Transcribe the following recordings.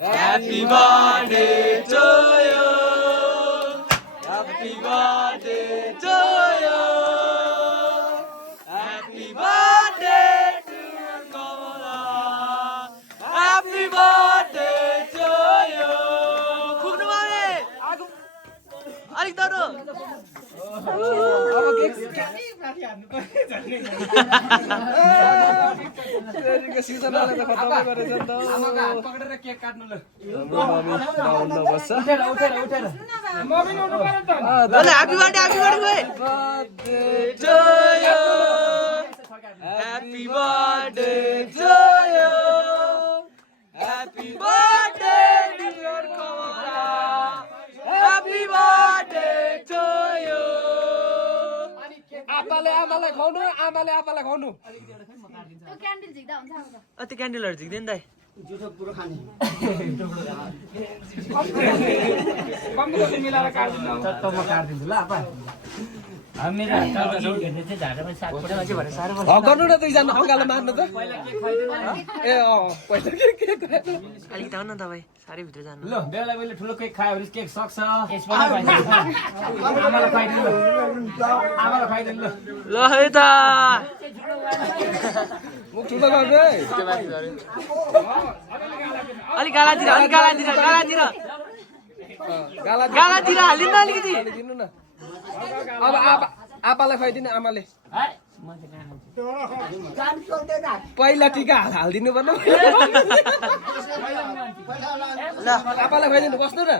Happy birthday to you. Happy birthday to you. Happy birthday to Kamala. Happy birthday to you. खुग्नु मामे अलिक दरो सिजनले त खतमै गरेछ नि त आमाको हात पक्रेर केक काट्नु ल उठेर म पनि उठ्नु पर्यो त ल happy birthday to you. Happy birthday to you. Happy birthday dear Kamala. Happy birthday to you. आमालाई खुवाउनु आमालाई खुवाउनु त्यो क्यान्डल झिक्दा हुन्छ अब त्यो क्यान्डलहरु झिक्दैन दाइ जुठो पुरो खाने कम्प्युटर मिलाएर काट्दिनु त म काट्दिन्छु ल आपा हामी हेर्ने चाहिँ झाडामा सात फोटो अझै भने साह्रो पर्छ गर्नु न दुईजना अङ्गाले मार्नु त पहिला केक खाइदिनु ए पहिला के अलिक दाउ न तपाईँ साह्रै भित्र जानु ल बेला बेला ठुलो केक खायो भने केक सक्छ यसमा आमालाई खुवाइदिनु ल आमालाई खुवाइदिनु ल ल है त मुख ठुलो गर्नु है अलिक गालातिर गालातिर हालिदिनु अलिकति दिनु न अब आपालाई खुवाइदिनु आमाले पहिला टिका हालिदिनु पर्ने ल आपालाई खुवाइदिनु बस्नु न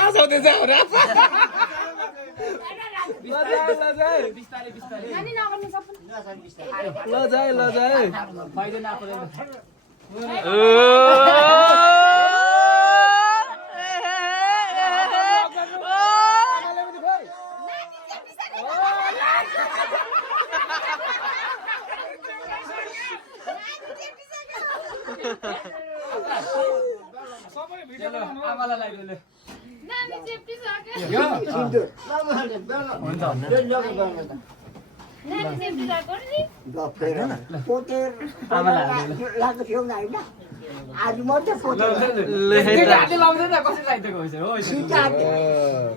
लाजाउँदैछ नानी नगर्नु सबै लजाए खुवाइदिनु आपाले आमालाई लगाइदिनु नानी सेफ्टी सक्यो यो नानी सेफ्टी सक्यो नि आज मात्रै फोटो हातले लाउँदैन कसरी लगाइदिएको हुन्छ हो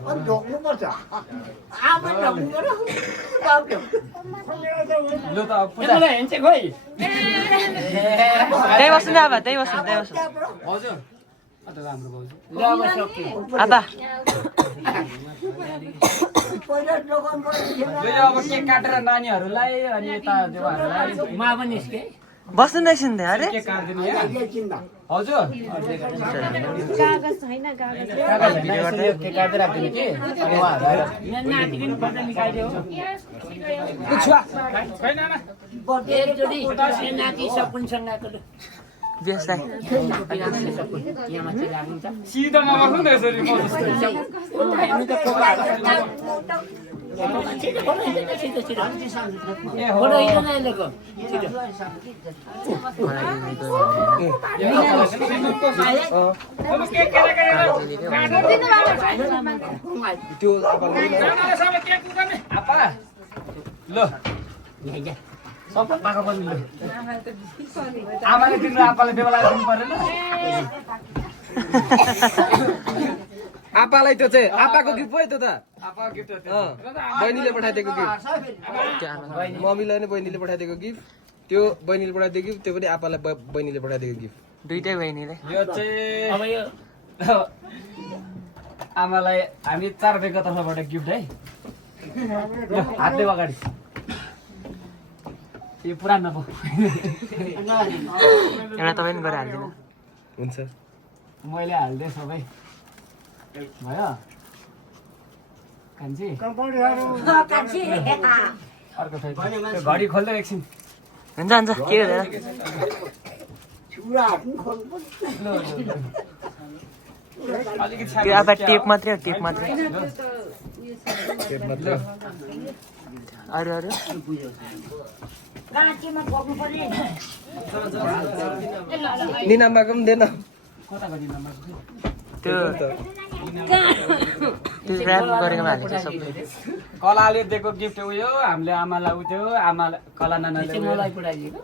अनि ढोक्नुपर्छ आमा ढोक्नु ल त पूजा हेर्छ खोइ त्यही बस्नु न अब त्यही बस्नु हजुर अत राम्रो भाउजू आबा पहिला दोकान यो अब केक काटेर नानीहरूलाई अनि यता देवाहरूलाई मा पनि निस्के बस्नु नै सुन्दै अरे केक काट्दिनु यहाँ चिन्दा हजुर कागज छैन कागज केक काट्दै राख्दिनु कि अनि उहाँहरूलाई नातिको पनि निकाइदियो छैन न एकचोटि नाति सकुनसँगको व्यवसाय सिधा नबस्नु न यसरी म जस्तो त्यो आपा ल सबै पाएको पनि ल आमाले दिनु आपाले बेला दिनु परेन आपालाई त्यो चाहिँ आपाको गिफ्ट भयो त्यो त आपाको गिफ्ट बहिनीले पठाइदिएको गिफ्ट मम्मीलाई नै बहिनीले पठाइदिएको गिफ्ट त्यो बहिनीले पठाइदिएको गिफ्ट त्यो पनि आपालाई बहिनीले पठाइदिएको गिफ्ट दुईटै बहिनीले यो चाहिँ अब यो आमालाई हामी 4 रुपैयाँको तर्फबाट गिफ्ट है ल हातले अगाडि यो पुरानो पो एउटा तपाईँ पनि गरेर हालिदिनु हुन्छ मैले हालिदिएँ सबै भयो कान्छी अर्को घडी खोल्दै एकछिन हुन्छ हुन्छ के हुँदैन अलिकति त्यो अब टेप मात्रै हो टेप मात्रै अरू गाँचीमा बोक्नु पर्ने निनामाको पनि दिएन कता गरिन त्यो ऱ्याप गरेको हालेको सबै कलाले दिएको गिफ्ट उयो हामीले आमालाई उठ्यो आमा कला नानाले मलाई पुऱ्याइदिएको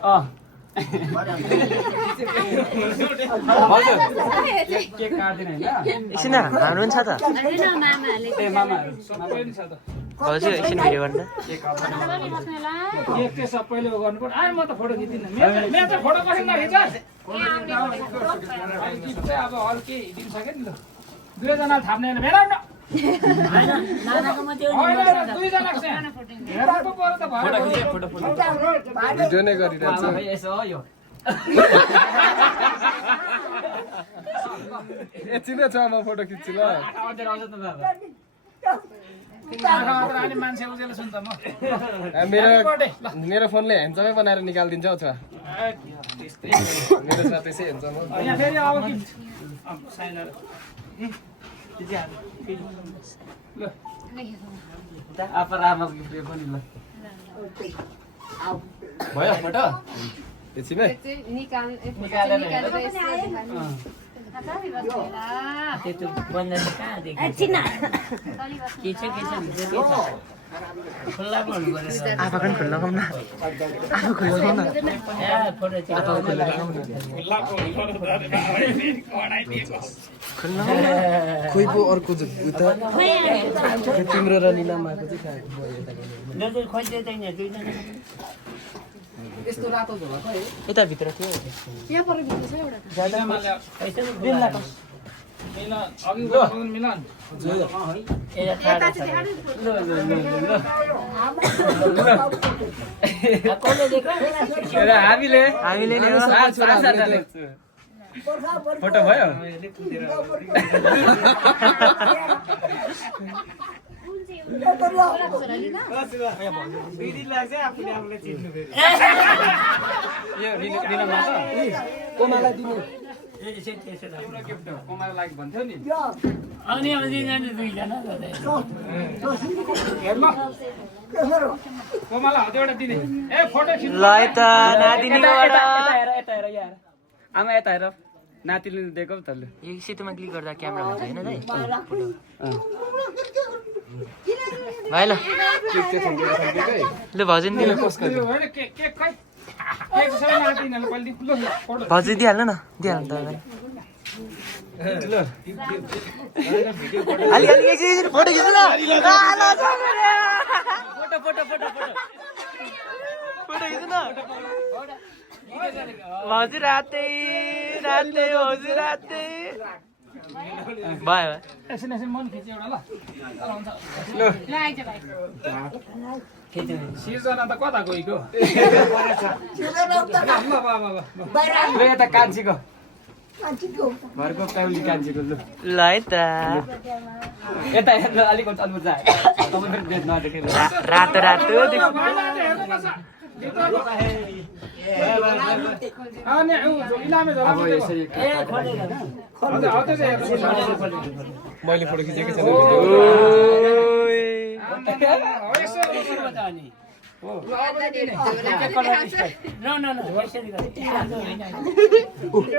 केक काट्दैन होइन एकछिन हाम्रो पनि छ त ए मामाहरू हजुर एकछिन भिडियो गर्दा केक चाहिँ सबैले गर्नु पर्छ म त फोटो खिच्दिनँ मेरो चाहिँ फोटो कसरी नखिच गिफ्ट चाहिँ अब अरू केही दिन सक्यो नि त दुईजना थाप्ने भेला न दुईजनाको चाहिँ हेर्नु पर्यो त भयो भिडियो नै गरिरहेको छु यसो हो यो एकछिनै छ म फोटो खिच्छु ल हजुर आउँछ त दादा अनि मान्छे उजेलो छु नि त म मेरो फोनले ह्यान्डसमै बनाएर निकालिदिन्छ हौ छ मेरो साथै चाहिँ ह्यान्डसम हो यहाँ फेरि अब गिफ्ट साइनर ल आमाको गिफ्ट पनि ल भयो फोटो एकछिनै त्यो बन्द कहाँ देखिन्छ के छ खुल्ला गर्नु पर्यो आफा पनि खुल्ला गाउँ न आफा खुल्ला गाउँ न फोटो आफा खुल्ला गाउँ न खुल्ला गाउँ न खोइ पो अर्को उता तिम्रो र निनामाको चाहिँ खोज्दैन दुईजना यस्तो रातो झोला छ है यता भित्र थियो यहाँ पर भित्र छ एउटा मिलन अघि गएको मिलन यता चाहिँ देखाडु हामीले हामीले नि फोटो भयो कोमालाई दिनु भन्थ्यो नि अनि दुईजना कोमाला हौ एउटा दिने ए फोटो खिच्नु ल यता नातिनीबाट यता हेर यार आमा यता हेर नातिले दिएको त ल यो सेतुमा क्लिक गर्दा क्यामेरा हुन्छ होइन दाइ भाइ ल केक चाहिँ खन्देकै ल भजन दिनु केक केक खै केक सबै नातिनीहरुले पहिले दिनु ल फोटो भजन दिइहाल्नु न दिइहाल्नु तपाईँ ल अलि अलि एकछिन फोटो खिच्नु न photo photo photo photo photo खिच्नु न हजुर रातै रातै हजुर रातै भयो एकछिन एकछिन मन खिच्यो एउटा ल ल ल आइज भाइ सिर्जना त कता गइको ल यता कान्छीको घरको फ्यामिली कान्छीको ल ल है त यता हेर्नु अलिक अल्मुर जा तपाईँ फेरि बेच्न नदेखेर रातो रातो अनि इनामे झोला अब यसरी मैले फोटो खिचेकै छैन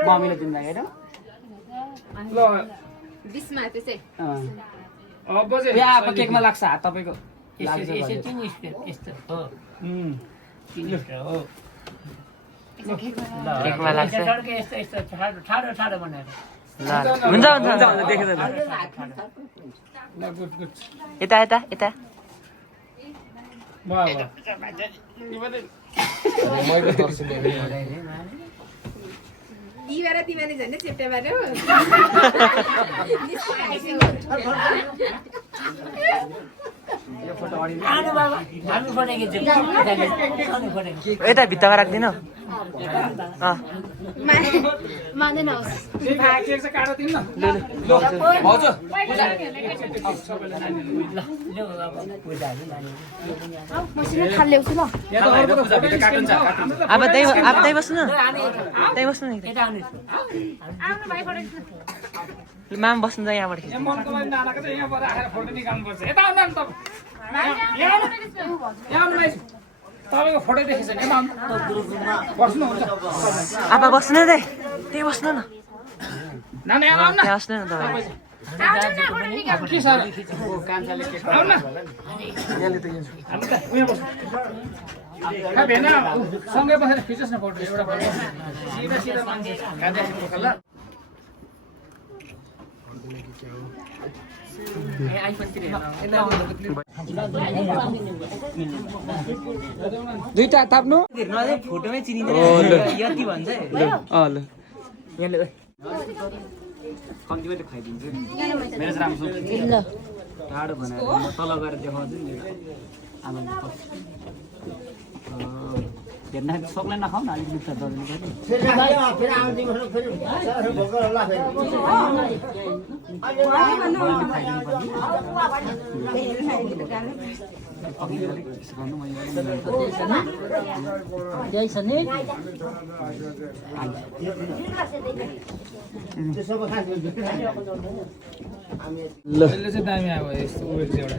मम्मीले दिनु होइन ल बिसमा त्यसै अब चाहिँ अब केकमा लाग्छ हात तपाईँको केकमा लाग्छ ठाडो बनाएर ल हुन्छ हुन्छ हुन्छ देखेर ल गुड गुड यता यता यता भयो मैले तर्सिँदै दिएर तिमीले झन् चेप्टेबाट यता भित्तामा राख्दिनँ मान्दैन होस् केक चाहिँ काटो दिनु न मसिनो थाल ल्याउँछु ल अब त्यही बस्नु न त्यही बस्नु नि आउनु भाइ फोटो माम बस्नु त यहाँबाट खिच्नु मनको लागि नानाको चाहिँ यहाँबाट आएर फोटो निकाल्नुपर्छ यता आउनु न तपाईँ यहाँ आउनु तपाईँको फोटो देखेछ नि बस्नुहुन्छ आपा बस्नु रे त्यही बस्नु न नानी आउनु न त्यहाँ बस्नु न तपाईँ के सर आउनु न यहाँले त यहाँ हामी त उयो बस्नु खा भेन सँगै बसेर खिचोस् न फोटो एउटा फोटो सिधा सिधा खाँदै ल दुईटा ताप्नु फोटोमै चिनिँदैन यति भन्छ ल यहाँले कम्ती मात्रै खाइदिन्छु मेरो चाहिँ राम्रो टाढो बनाएर म तल गएर देखाउँछु नि आमाले हेर्न सक्दैन नखाऊ न अलिक दुख्छ दर्जन यसले चाहिँ दामी अब यस्तो उयो चाहिँ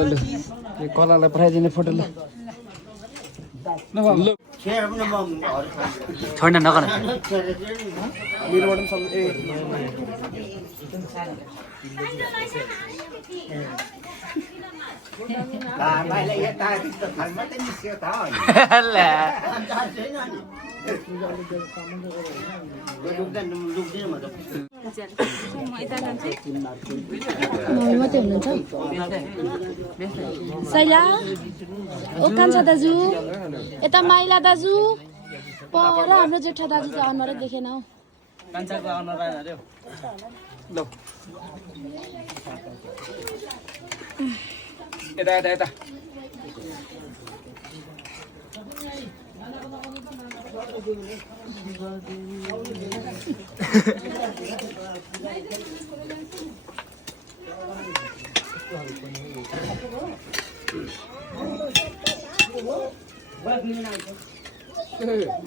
एउटा कलालाई पठाइदिने फोटो ल छोड्न नगर मेरोबाट पनि सब मात्रै हुनुहुन्छ शैला ओ कान्छा दाजु यता माइला दाजु पर हाम्रो जेठा दाजु चाहिँ अनुहारै देखेन हौ कान्छाको अनुहार आएन अरे ल यता यता यता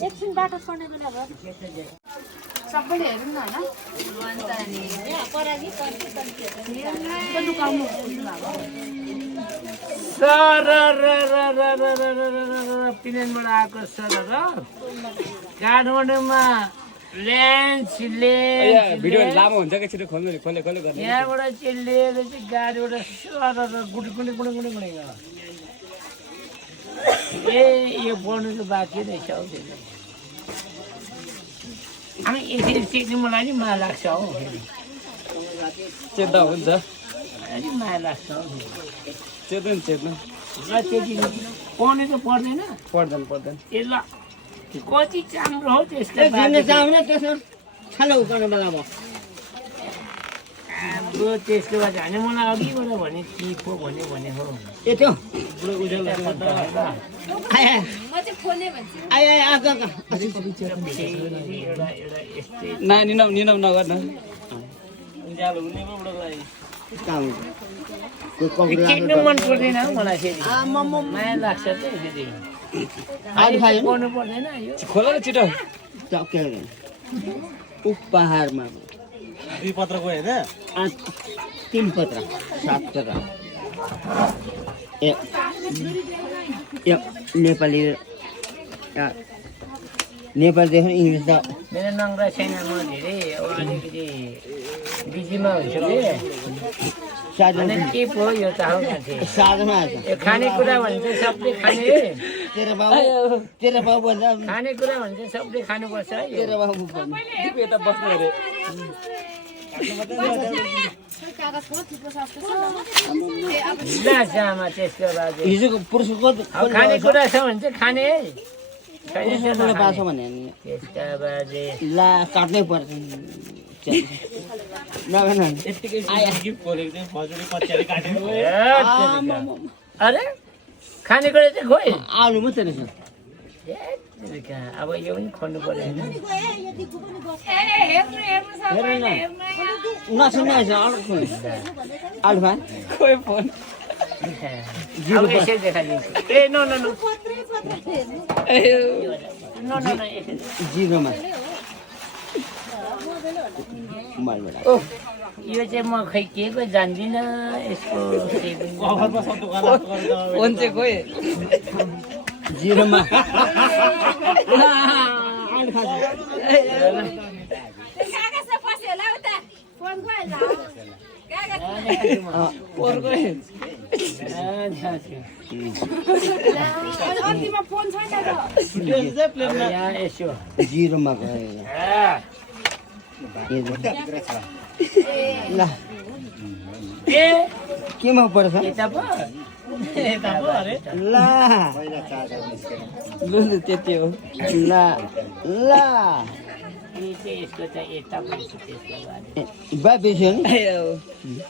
एकछिन बाटो छोड्ने बेला भयो सबैले हेरौँ न पिनेनबाट आएको सर काठमाडौँमा लेन्स भिडियो लामो हुन्छ कि छिटो खोल्नु खोले खोले गर्ने यहाँबाट चाहिँ लिएर चाहिँ गाडीबाट सर गुडी गुडी गुडी गुडी गुडी ए यो बढ्नु त बाँकी रहेछ हौ हामी यसरी चेक्नु मलाई नि माया लाग्छ हौ चेत्दा हुन्छ अलिक माया लाग्छ हौ चेत्दैन चेत्नु र त्यति पढ्नु त पर्दैन पर्दैन पर्दैन ए ल कति चाम्रो हो त्यसको अब त्यसले गर्दा होइन मलाई अघिबाट भने के पो भन्यो भने हो निनम नगर्न टेक्नु मन पर्दैन हौ मलाई फेरि माया लाग्छ त फेरि पढ्नु पर्दैन यो खोल न छिटो उपहारमा दुई पत्रको होइन 3 पत्र 7 पत्र नेपाली नेपालीदेखि इङ्ग्लिस त मेरो नङ्ग्रा छैन म धेरै अब अलिकति बिजीमा हुन्छु कि अनि के पो यो त हौ मान्छे साधमा आएछ यो खानेकुरा भने चाहिँ सबले खाने तेरो बाबु भन्दा खानेकुरा भने चाहिँ सबले खानुपर्छ है यो। तेरो बाबु भन्दा यता बस्नु अरे ला जामा त्यसको बाजे हिजोको पुरुषको अब खानेकुरा छ भने चाहिँ खाने है पुरुषको बाछो भने नि त्यसका बाजे ला काट्नै पर्छ नभन अरे खानेकुरा चाहिँ खोइ आलु मात्रै रहेछ अब यो पनि खोल्नु पर्यो होइन नसुन्दैछ अर्को आलु भाइ खोइ फोन अब यसरी देखाइदिन्छु ए नो नो नो नो नो नो जिरोमा ओह यो चाहिँ म खै के को जान्दिनँ यसको फोन चाहिँ खोइ जिरोमा जिरोमा गयो ल केमा पर्छ ल लु त्यति हो ल ल बा बेसी हो नि